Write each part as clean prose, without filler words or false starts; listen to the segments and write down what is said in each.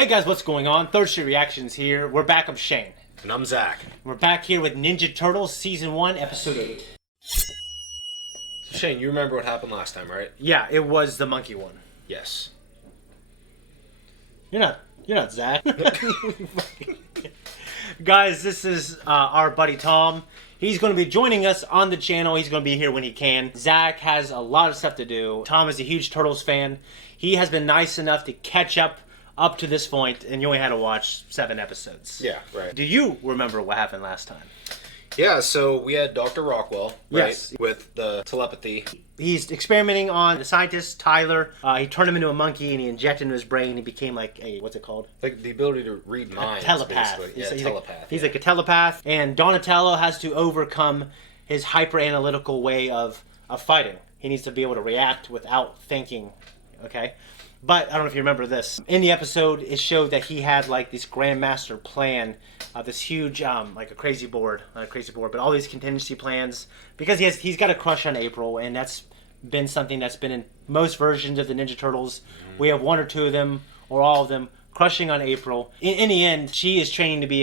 Hey guys, what's going on? Third Street Reactions here. We're back. I'm Shane. And I'm Zach. We're back here with Ninja Turtles Season 1, Episode 8. So Shane, you remember what happened last time, right? Yeah, it was the monkey one. Yes. You're not Zach. Guys, this is our buddy Tom. He's going to be joining us on the channel. He's going to be here when he can. Zach has a lot of stuff to do. Tom is a huge Turtles fan. He has been nice enough to catch up to this point, and you only had to watch 7 episodes. Yeah, right. Do you remember what happened last time? Yeah, so we had Dr. Rockwell, right? Yes. With the telepathy. He's experimenting on the scientist, Tyler. He turned him into a monkey, and he injected into his brain. He became like a, what's it called? Like the ability to read minds, A telepath. basically. He's telepath. He's like a telepath, and Donatello has to overcome his hyper-analytical way of fighting. He needs to be able to react without thinking, okay? But I don't know if you remember this. In the episode, it showed that he had like this grandmaster plan, this huge, like a crazy board, not a crazy board, but all these contingency plans, because he's got a crush on April, and that's been something that's been in most versions of the Ninja Turtles. We have 1 or 2 of them, or all of them, crushing on April. In the end, she is training to be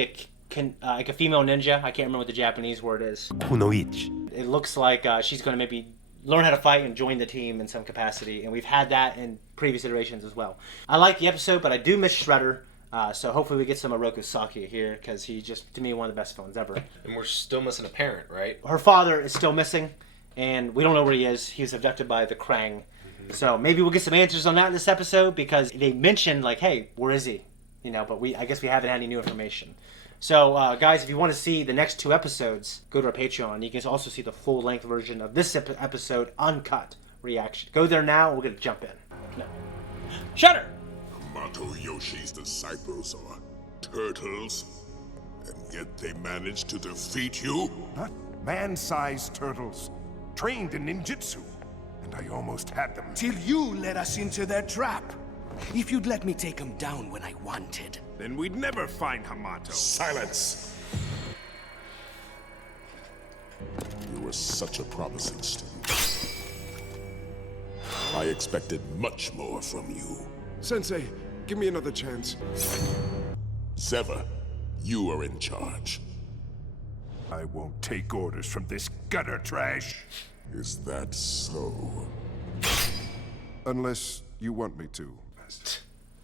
like a female ninja. I can't remember what the Japanese word is. Kunoichi. It looks like she's going to maybe learn how to fight and join the team in some capacity, and we've had that in previous iterations as well. I like the episode, but I do miss Shredder, so hopefully we get some Oroku Saki here, because he's just, to me, one of the best villains ever. And we're still missing a parent, right? Her father is still missing, and we don't know where he is. He was abducted by the Krang. So maybe we'll get some answers on that in this episode, because they mentioned, like, hey, where is he? You know, but I guess we haven't had any new information. So, guys, if you want to see the next 2 episodes, go to our Patreon. You can also see the full-length version of this episode, uncut reaction. Go there now, and we're going to jump in. No. Shudder! Yamato Yoshi's disciples are turtles, and yet they managed to defeat you? Not man-sized turtles, trained in ninjutsu. And I almost had them. Till you led us into their trap. If you'd let me take them down when I wanted. Then we'd never find Hamato. Silence! You were such a promising student. I expected much more from you. Sensei, give me another chance. Xever, you are in charge. I won't take orders from this gutter trash. Is that so? Unless you want me to.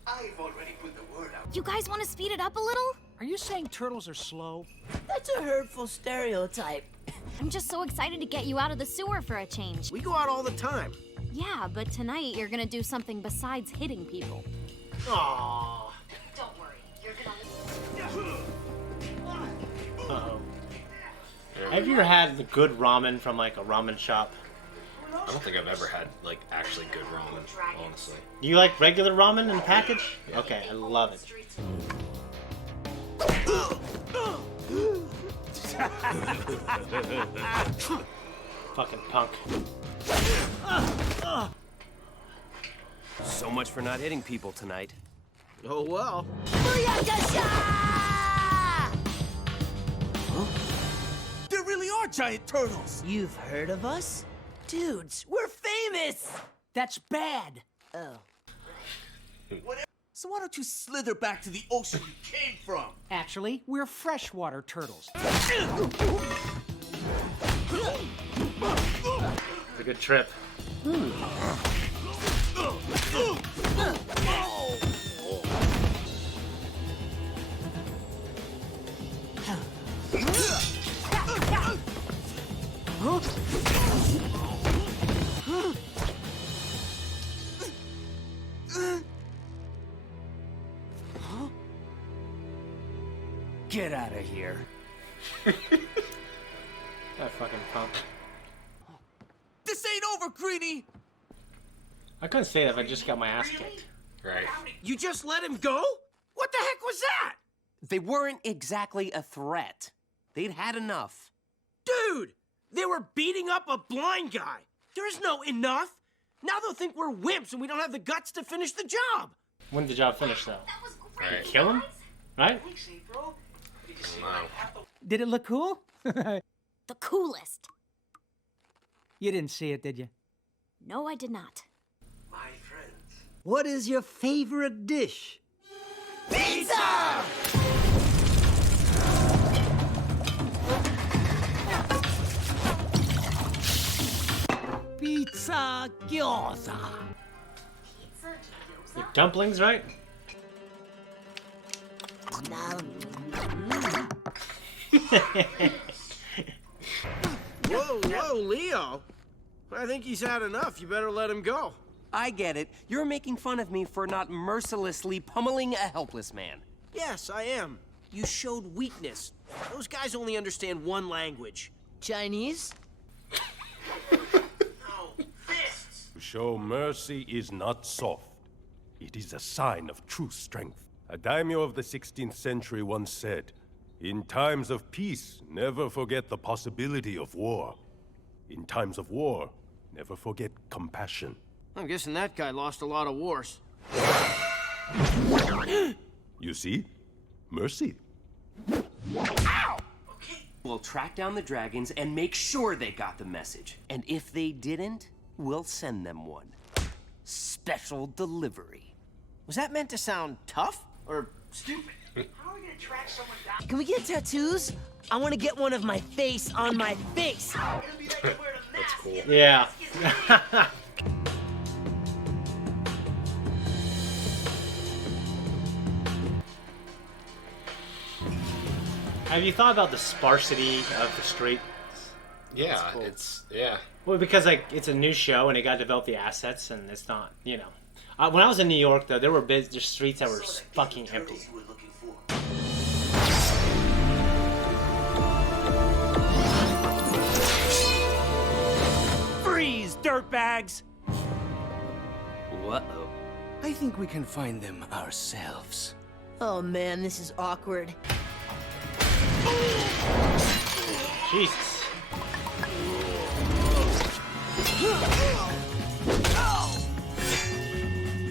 I've already put the word out. You guys want to speed it up a little? Are you saying turtles are slow? That's a hurtful stereotype. I'm just so excited to get you out of the sewer for a change. We go out all the time. Yeah, but tonight you're gonna do something besides hitting people. Aww. Don't worry, you're gonna... Uh-oh. Have you ever had the good ramen from, like, a ramen shop? I don't think I've ever had, like, actually good ramen, honestly. Do you like regular ramen in the package? Yeah. Okay, I love it. Fucking punk. So much for not hitting people tonight. Oh well. Huh? There really are giant turtles. You've heard of us? Dudes, we're famous! That's bad. Oh. So why don't you slither back to the ocean you came from? Actually, we're freshwater turtles. It's a good trip. Get out of here. That fucking punk. This ain't over, Greenie! I couldn't say that if I just got my ass kicked. Right. You just let him go? What the heck was that? They weren't exactly a threat. They'd had enough. Dude! They were beating up a blind guy. There is no enough. Now they'll think we're wimps and we don't have the guts to finish the job. When did the job finish, though? That was great. Right. Kill him? Right? Did it look cool? The coolest. You didn't see it, did you? No, I did not. My friends. What is your favorite dish? Pizza gyoza. The dumplings, right? Whoa, Leo. I think he's had enough. You better let him go. I get it. You're making fun of me for not mercilessly pummeling a helpless man. Yes, I am. You showed weakness. Those guys only understand one language. Chinese? To show mercy is not soft. It is a sign of true strength. A daimyo of the 16th century once said, "In times of peace, never forget the possibility of war. In times of war, never forget compassion." I'm guessing that guy lost a lot of wars. You see? Mercy. We'll track down the dragons and make sure they got the message. And if they didn't, we'll send them one. Special delivery. Was that meant to sound tough or stupid? How are we gonna track someone down? Can we get tattoos? I want to get one of my face on my face. That's cool. Yeah. Have you thought about the sparsity of the street? Yeah, cool. yeah. Well, because like it's a new show and they got to develop the assets, and it's not, you know. When I was in New York, though, there were just streets that were fucking empty. Freeze, dirtbags! Whoa. I think we can find them ourselves. Oh man, this is awkward. Jesus.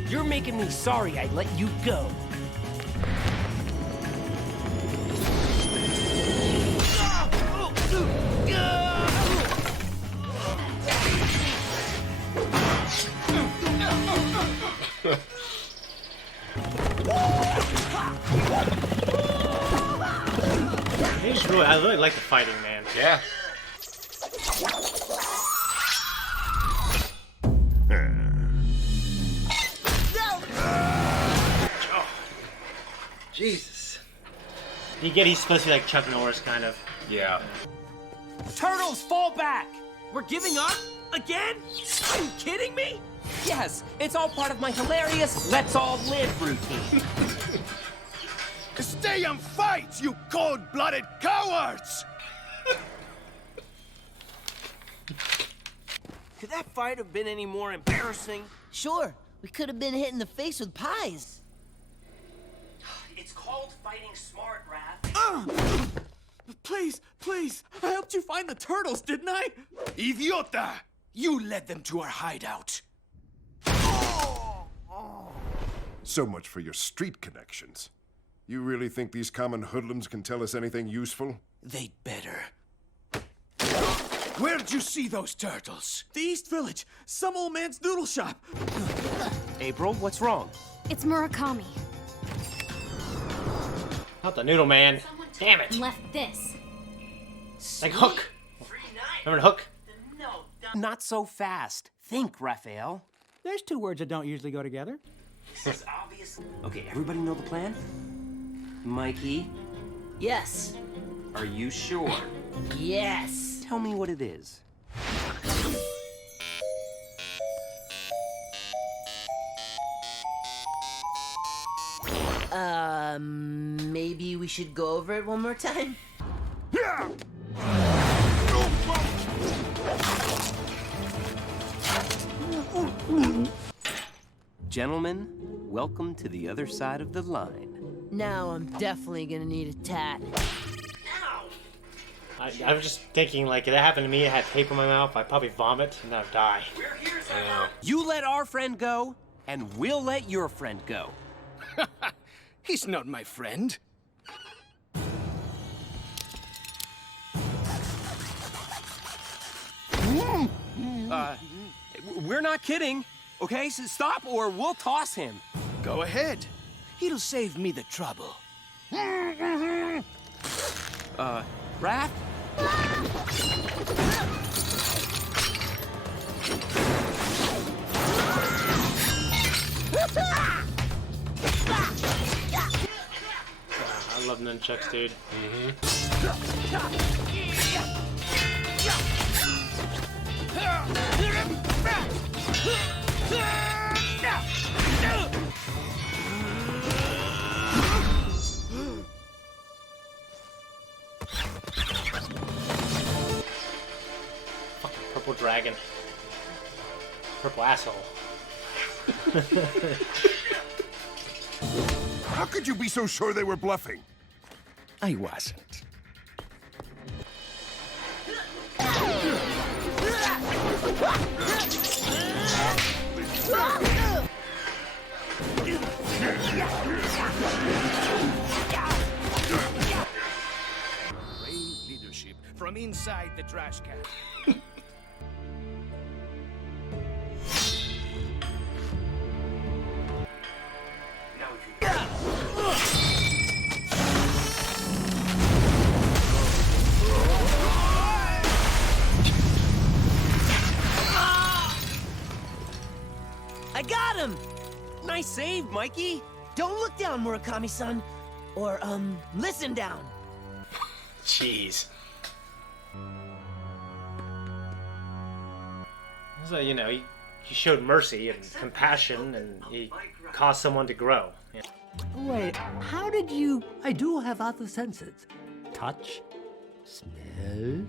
You're making me sorry I let you go. I really like the fighting, man. Yeah. Oh. Jesus. You get he's supposed to be like Chuck Norris, kind of. Yeah. Turtles, fall back! We're giving up? Again? Are you kidding me? Yes, it's all part of my hilarious let's all live routine. Stay and fight, you cold-blooded cowards! Could that fight have been any more embarrassing? Sure, we could have been hit in the face with pies. It's called fighting smart, Raph. Please, I helped you find the turtles, didn't I? Idiota! You led them to our hideout. So much for your street connections. You really think these common hoodlums can tell us anything useful? They'd better. Where'd you see those turtles? The East Village, some old man's noodle shop. April, what's wrong? It's Murakami. Not the Noodle Man. Damn it. Left this. Like Hook. Remember Hook? Not so fast. Think, Raphael. There's two words that don't usually go together. This is obvious. Okay, everybody know the plan? Mikey, Yes. are you sure? Yes. Tell me what it is. Maybe we should go over it one more time? Gentlemen, welcome to the other side of the line. Now I'm definitely gonna need a tat. I was just thinking, like, if that happened to me, I had paper in my mouth, I'd probably vomit and I'd die. You let our friend go, and we'll let your friend go. He's not my friend. We're not kidding. Okay, so stop or we'll toss him. Go ahead. It'll save me the trouble. Raph? I love nunchucks, dude. Fucking purple dragon. Purple asshole. How could you be so sure they were bluffing? I wasn't. Brave leadership from inside the trash can. I got him! Nice save, Mikey. Don't look down, Murakami-san. Or, listen down. Jeez. So, you know, he showed mercy and compassion, and he caused someone to grow. Yeah. Wait, how did you... I do have other senses. Touch, smell...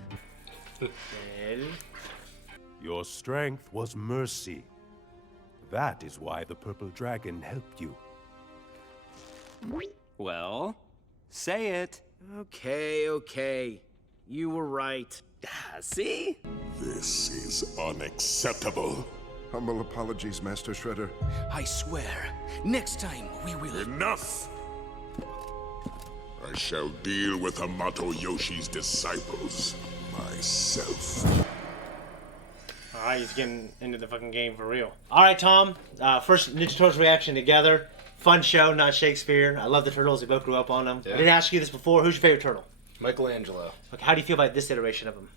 Your strength was mercy. That is why the purple dragon helped you. Well, say it. Okay. You were right. See? This is unacceptable. Humble apologies, Master Shredder. I swear, next time we will... Enough! I shall deal with Hamato Yoshi's disciples myself. Alright, he's getting into the fucking game for real. Alright, Tom. First Ninja Turtles reaction together. Fun show, not Shakespeare. I love the Turtles. We both grew up on them. Yeah. I didn't ask you this before. Who's your favorite turtle? Michelangelo. Okay, how do you feel about this iteration of him?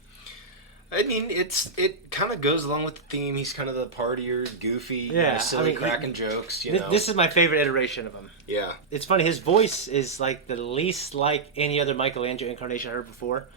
I mean, it kind of goes along with the theme. He's kind of the partier, goofy, you know, silly, cracking jokes. You know, this is my favorite iteration of him. Yeah, it's funny. His voice is like the least like any other Michelangelo incarnation I heard before,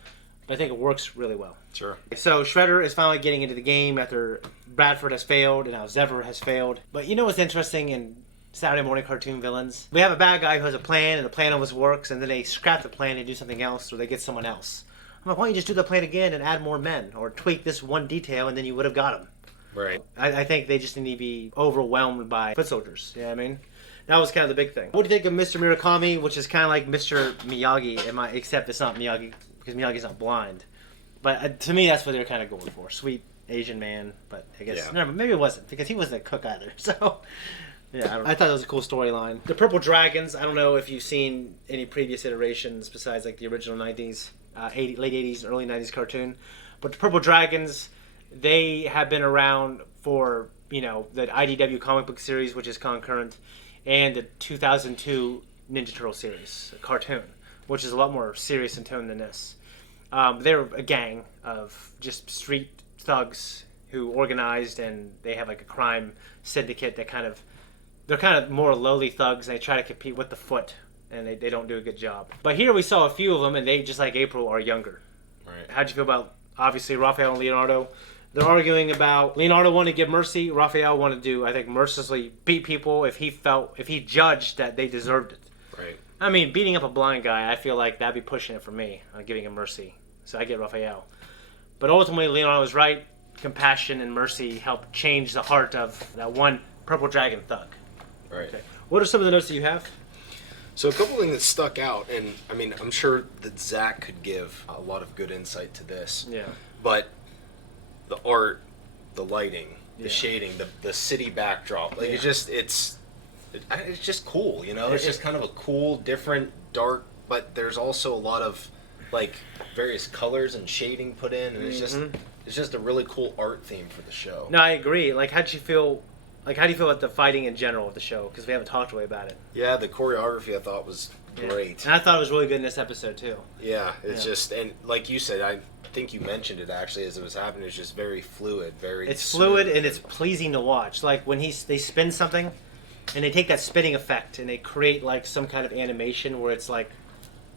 but I think it works really well. Sure. So Shredder is finally getting into the game after Bradford has failed and now Xever has failed. But you know what's interesting in Saturday morning cartoon villains? We have a bad guy who has a plan and the plan always works, and then they scrap the plan and do something else, or they get someone else. I'm like, why don't you just do the plan again and add more men, or tweak this one detail, and then you would have got him. Right. I think they just need to be overwhelmed by foot soldiers. You know what I mean? That was kind of the big thing. What do you think of Mr. Murakami, which is kind of like Mr. Miyagi, except it's not Miyagi, because Miyagi's not blind. But to me, that's what they're kind of going for. Sweet Asian man, but I guess no, maybe it wasn't, because he wasn't a cook either. So, yeah, I thought it was a cool storyline. The Purple Dragons, I don't know if you've seen any previous iterations besides like the original 90s, late 80s, early 90s cartoon. But the Purple Dragons, they have been around for, you know, the IDW comic book series, which is concurrent, and the 2002 Ninja Turtle series, a cartoon, which is a lot more serious in tone than this. They're a gang of just street thugs who organized, and they have like a crime syndicate that they're kind of more lowly thugs, and they try to compete with the Foot, and they don't do a good job. But here we saw a few of them, and they, just like April, are younger. Right. How'd you feel about, obviously, Raphael and Leonardo? They're arguing about, Leonardo wanted to give mercy, Raphael wanted to, I think, mercilessly beat people if he judged that they deserved it. Right. I mean, beating up a blind guy, I feel like that'd be pushing it for me, giving him mercy. So I get Raphael. But ultimately, Leonardo was right. Compassion and mercy helped change the heart of that one Purple Dragon thug. Right. Okay. What are some of the notes that you have? So a couple things that stuck out, and I mean, I'm sure that Zach could give a lot of good insight to this. Yeah. But the art, the lighting, the shading, the city backdrop, like it's just cool, you know? It's just kind of a cool, different, dark, but there's also a lot of like various colors and shading put in, and it's just a really cool art theme for the show. No, I agree. Like, how do you feel about the fighting in general of the show? Because we haven't talked really about it. Yeah, the choreography I thought was great. And I thought it was really good in this episode too. Yeah, it's just, and like you said, I think you mentioned it actually as it was happening. It's just very fluid, very. It's smooth. fluid and it's pleasing to watch. Like when they spin something, and they take that spinning effect and they create like some kind of animation where it's like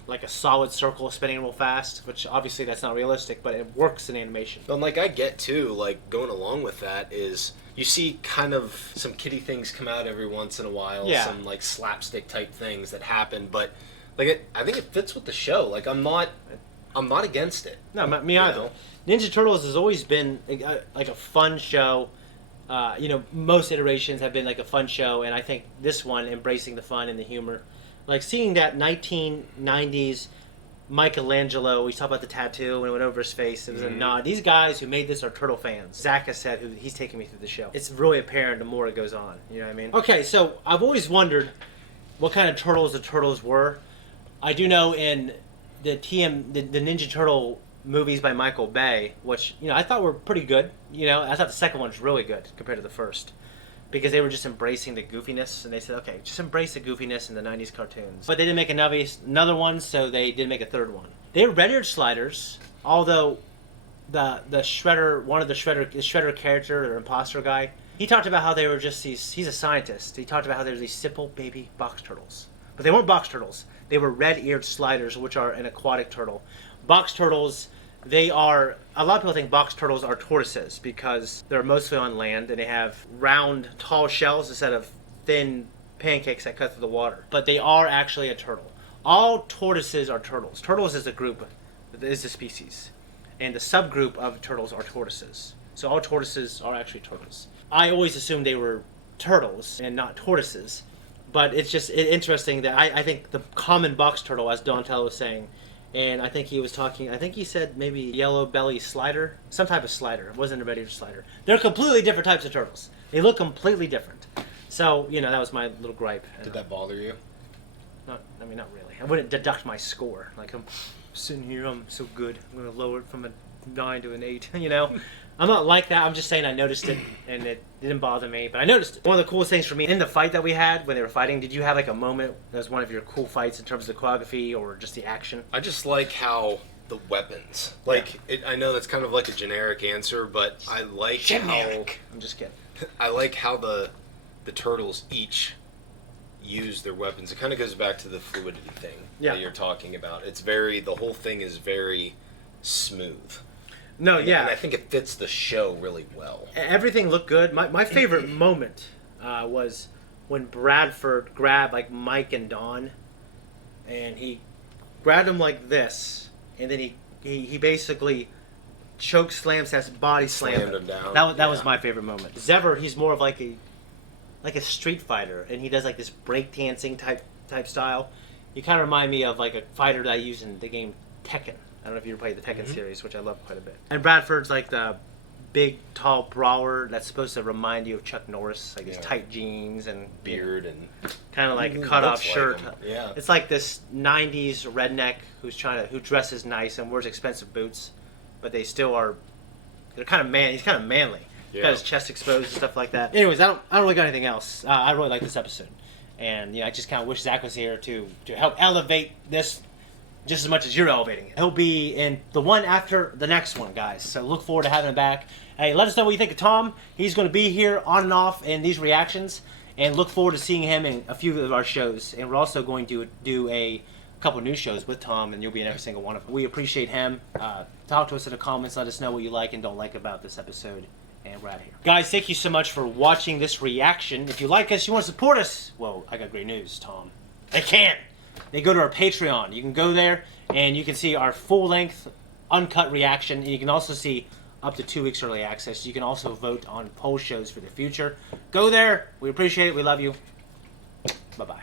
a solid circle spinning real fast, which obviously that's not realistic, but it works in animation. And like I get too, like going along with that is you see kind of some kiddie things come out every once in a while, some like slapstick type things that happen, but like I think it fits with the show. Like I'm not against it. No, me either. Ninja Turtles has always been like a fun show. Most iterations have been like a fun show, and I think this one embracing the fun and the humor. Like seeing that 1990s Michelangelo, we talked about the tattoo when it went over his face. It was a nod. These guys who made this are Turtle fans. Zach has said he's taking me through the show. It's really apparent the more it goes on. You know what I mean? Okay, so I've always wondered what kind of turtles the turtles were. I do know in the Ninja Turtle movies by Michael Bay, which I thought were pretty good. I thought the second one was really good compared to the first, because they were just embracing the goofiness, and they said, okay, just embrace the goofiness in the 90s cartoons. But they didn't make another one, so they did make a third one. They were red-eared sliders, although the Shredder, the Shredder character, or imposter guy, he talked about how they were just he's a scientist. He talked about how they were these simple baby box turtles. But they weren't box turtles. They were red-eared sliders, which are an aquatic turtle. Box turtles, a lot of people think box turtles are tortoises because they're mostly on land and they have round, tall shells instead of thin pancakes that cut through the water. But they are actually a turtle. All tortoises are turtles. Turtles is a group, is a species. And the subgroup of turtles are tortoises. So all tortoises are actually turtles. I always assumed they were turtles and not tortoises. But it's just interesting that I think the common box turtle, as Donatello was saying, and I think he said maybe yellow belly slider, some type of slider. It wasn't a red-eared slider. They're completely different types of turtles. They look completely different. So, that was my little gripe. Did that bother you? Not really. I wouldn't deduct my score. Like, I'm sitting here, I'm so good. I'm going to lower it from a 9 to an 8, I'm not like that. I'm just saying I noticed it, and it didn't bother me, but I noticed it. One of the coolest things for me, in the fight that we had, when they were fighting, did you have like a moment that was one of your cool fights in terms of the choreography or just the action? I just like how the weapons, I know that's kind of like a generic answer, but I like generic. I'm just kidding. I like how the turtles each use their weapons. It kind of goes back to the fluidity thing that you're talking about. The whole thing is very smooth. No, and I think it fits the show really well. Everything looked good. My favorite moment was when Bradford grabbed like Mike and Don, and he grabbed him like this, and then he basically choke slams, that's body slammed him down. That was my favorite moment. Xever, he's more of like a street fighter, and he does like this breakdancing type style. You kind of remind me of like a fighter that I use in the game Tekken. I don't know if you ever played the Tekken series, which I love quite a bit. And Bradford's like the big, tall brawler that's supposed to remind you of Chuck Norris, like his tight jeans and beard and kind of like a cut-off shirt. Like it's like this '90s redneck who dresses nice and wears expensive boots, but they still are. They're kind of man. He's kind of manly. He's got his chest exposed and stuff like that. Anyways, I don't really got anything else. I really like this episode, and I just kind of wish Zach was here to help elevate this just as much as you're elevating it. He'll be in the one after the next one, guys. So look forward to having him back. Hey, let us know what you think of Tom. He's going to be here on and off in these reactions, and look forward to seeing him in a few of our shows. And we're also going to do a couple new shows with Tom, and you'll be in every single one of them. We appreciate him. Talk to us in the comments. Let us know what you like and don't like about this episode. And we're out of here. Guys, thank you so much for watching this reaction. If you like us, you want to support us, well, I got great news, Tom. They go to our Patreon. You can go there, and you can see our full-length, uncut reaction. And you can also see up to 2 weeks early access. You can also vote on poll shows for the future. Go there. We appreciate it. We love you. Bye-bye.